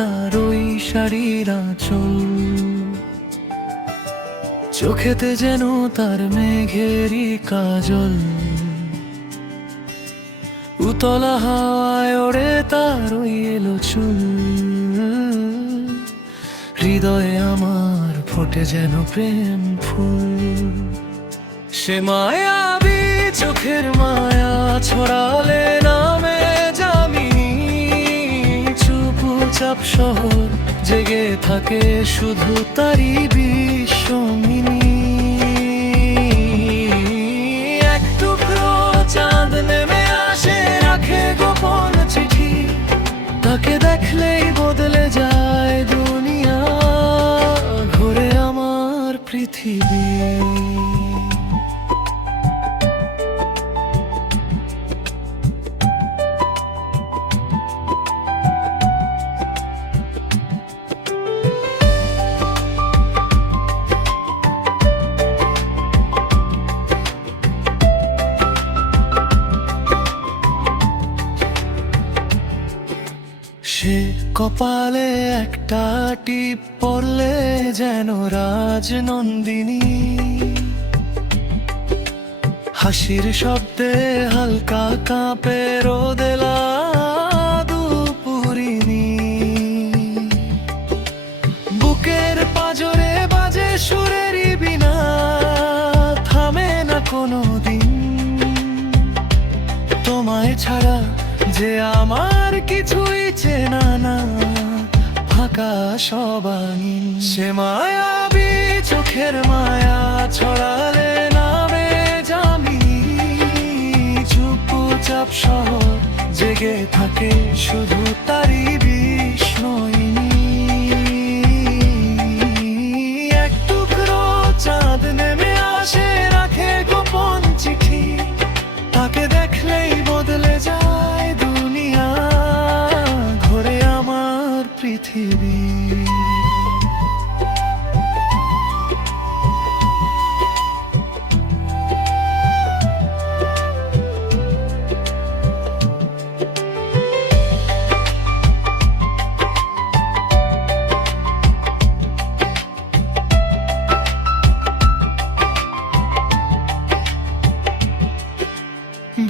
তার ওই শাড়ির আঁচল, চোখেতে যেন তার মেঘেরই কাজল। উতলা হাওয়ায় ওড়ে তার ওই এলো চুল, হৃদয়ে আমার ফোটে যেন প্রেম ফুল। সে মায়াবী চোখের মায়া ছড়ালে নামে যামিনী, চুপচাপ শহর জেগে থাকে শুধু তারি বিশ্বমিনী। এক টুকরো চাঁদ নেমে আসে, রাখে গোপন চিঠি, তাকে দেখলেই বদলে যায় দুনিয়া, ঘুরে আমার পৃথিবী। সে কপালে একটা টিপ পড়লে যেন রাজনন্দিনী, হাসির শব্দে হালকা কাঁপে রোদেলা দুপুরিনী। বুকের পাজরে বাজে সুরেরই বিনা, থামে না কোনো দিন। তোমায় ছাড়া যে আমার কিছুই চেনা না, ফাঁকা সবাঙিন। সে মায়াবী চোখের মায়া ছড়ালে নামে যামিনী, চুপচাপ শহর জেগে থাকে শুধু তারি বিস্ময়িনী। এক টুকরো চাঁদ নেমে আসে, রাখে গোপন চিঠি, তাকে দেখলেই বদলে যায় দুনিয়া, ঘুরে আমার পৃথিবী।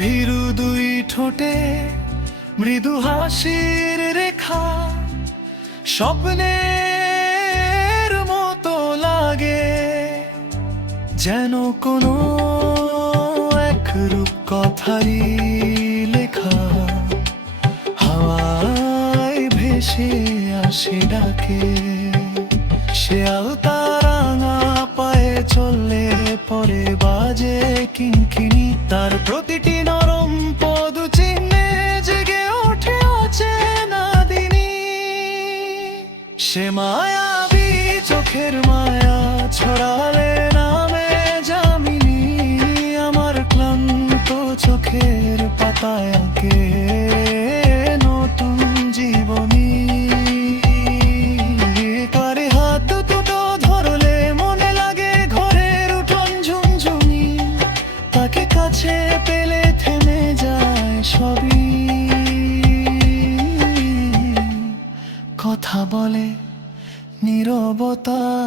ভীরু দুই ঠোঁটে মৃদু হাসির রেখা, স্বপ্নের মতো লাগে, যেন কোনো এক রূপকথারই লেখা। হাওয়ায় ভেসে আসে ডাকে, সে আলতা রাঙা পায়ে চললে পরে বাজে কিনকিনি, তার প্রতিটি নরম পদ চিহ্নে জেগে ওঠে অচেনা দিনী। সে মায়াবী চোখের মায়া ছড়ালে নামে যামিনী, আমার ক্লান্ত চোখের পাতায় আঁকে নতুন জীবনী। কারে হাত দুটো ধরলে মনে লাগে ঘরের উঠোন ঝুনঝুনি, তাকে কাছে পেলে থেমে যায় সবই, কথা বলে নীরবতাটুকুই।